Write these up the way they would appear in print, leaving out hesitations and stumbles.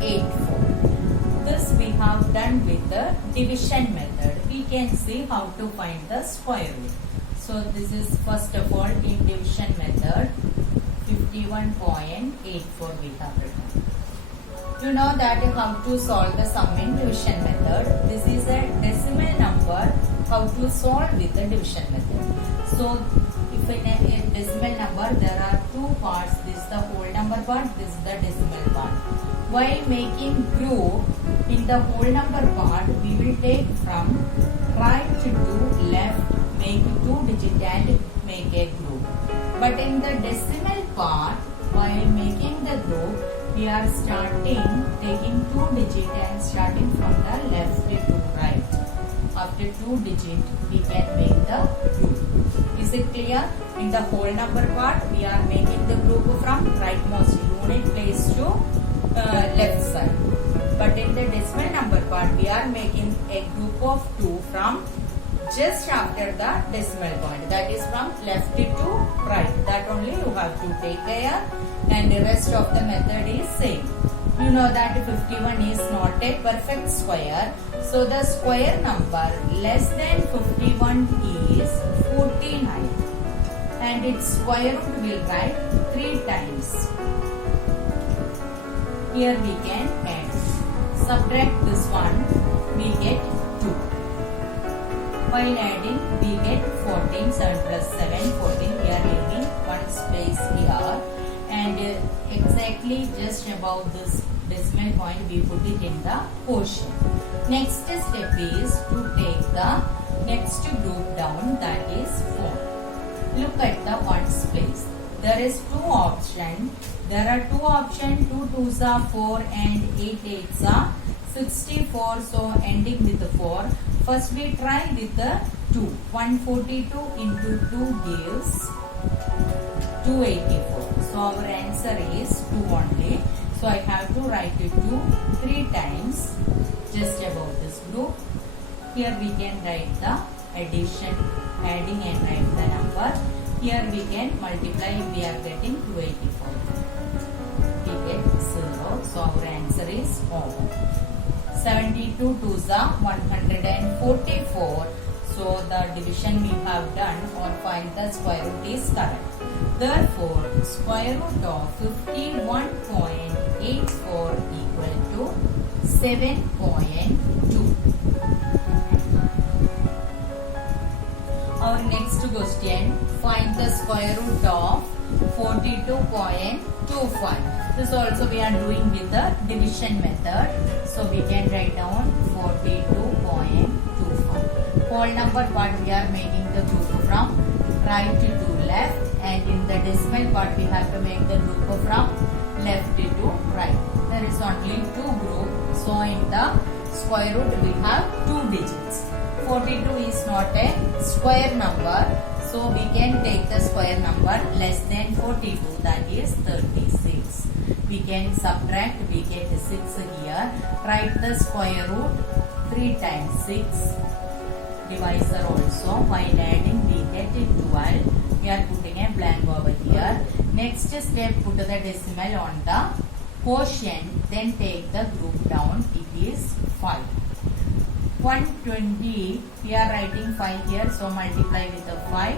2.84. This we have done with the division method. We can see how to find the square root. So this is first of all in division method 51.84 we have written. You know that how to solve the sum in division method. This is a decimal number, how to solve with the division method. So if in a decimal number there are two parts, this is the whole number part, this is the decimal part. While making group in the whole number part, we will take from right to left, make 2 digit and make a group. But in the decimal part, while making the group, we are starting taking 2 digit and starting from the left to right. After 2 digit, we can make the group. Is it clear? In the whole number part, we are making the group from rightmost unit place to left side. But in the decimal number part, we are making a group of 2 from just after the decimal point. That is from left to right. That only you have to take care, and the rest of the method is same. You know that 51 is not a perfect square. So the square number less than 51 is 49. And its square root will write 3 times. Here we can add. Subtract this one, we get 2. While adding, we get 14. 7 plus 7, 14. We are leaving one space here. And exactly just above this decimal point, we put it in the quotient. Next step is to take the next group down, that is 4. Look at the ones place. There is 2 options. There are 2 options. 2 2s are 4 and 8 8s are 64. So ending with the 4. First we try with the 2. 142 into 2 gives 284. So our answer is 2 only. So I have to write it 2 3 times just above this group. Here we can write the addition, adding and write the number. Here we can multiply if we are getting 284. We get 0. So our answer is over. 72 2s are 144. So the division we have done or find the square root is correct. Therefore, square root of 51.84 equal to 7.2. Our next question, find the square root of 42.25. This also we are doing with the division method. So we can write down 42.25. Whole number part we are making the group from right to left, and in the decimal part we have to make the group from left to right. There is only 2 groups. So in the square root we have 2 digits. 42 is not a square number. So we can take the square number less than 42, that is 36. We can subtract, we get 6 here. Write the square root 3 times 6. Divisor also. While adding, we get 12. We are putting a blank over here. Next step, put the decimal on the quotient. Then take the group down. It is 5. 120. We are writing 5 here. So multiply with the 5.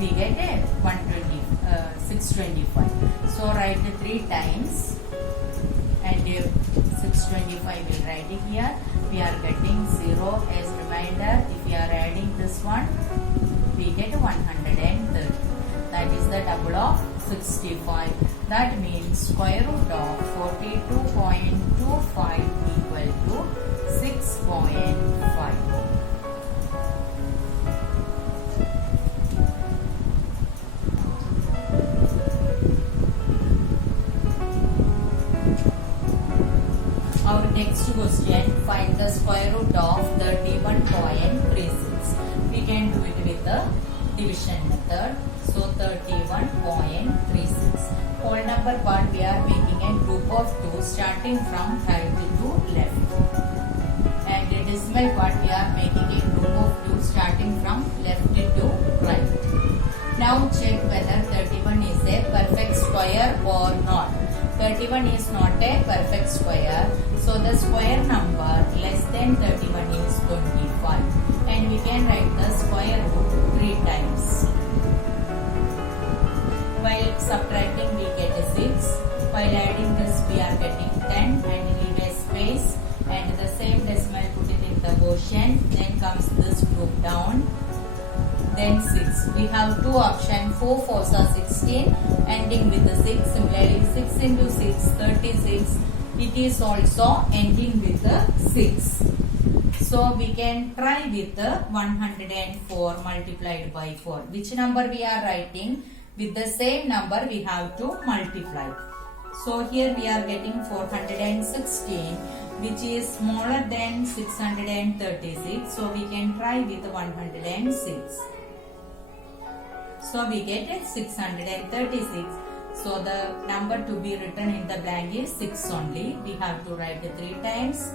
We get a 625. So write 3 times. And 625 will write it here. We are getting 0 as reminder. If we are adding this one, we get 130. That is the double of 65. That means square root of 42.25 equal to 6.5. Our next question, find the square root of 31.36. We can do it with the division method. So 31.36. Whole number part we are making a group of 2 starting from right to left. And the decimal part we are making a group of 2 starting from left to right. Now check whether 31 is a perfect square or not. 31 is not a perfect square. So the square number less than 31 is 25. And we can write the square root 3 times. While subtracting we get a 6. While adding this we are getting 10 and leave a space. And the same decimal put it in the quotient. Then comes this group down. Then 6. We have two options. 4 4s are 16 ending with the 6. Similarly 6 into 6 36. It is also ending with the 6. So we can try with the 104 multiplied by 4. Which number we are writing? With the same number we have to multiply. So here we are getting 416 which is smaller than 636. So we can try with 106. So we get 636. So the number to be written in the blank is 6 only. We have to write 3 times.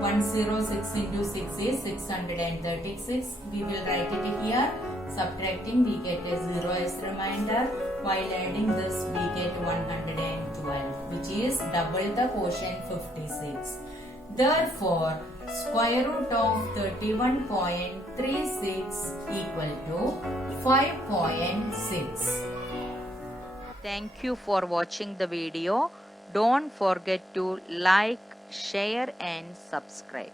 106 into 6 is 636. We will write it here. Subtracting we get a 0 as reminder. While adding this we get 112 which is double the quotient 56. Therefore, square root of 31.36 equal to 5.6. Thank you for watching the video. Don't forget to like, share and subscribe.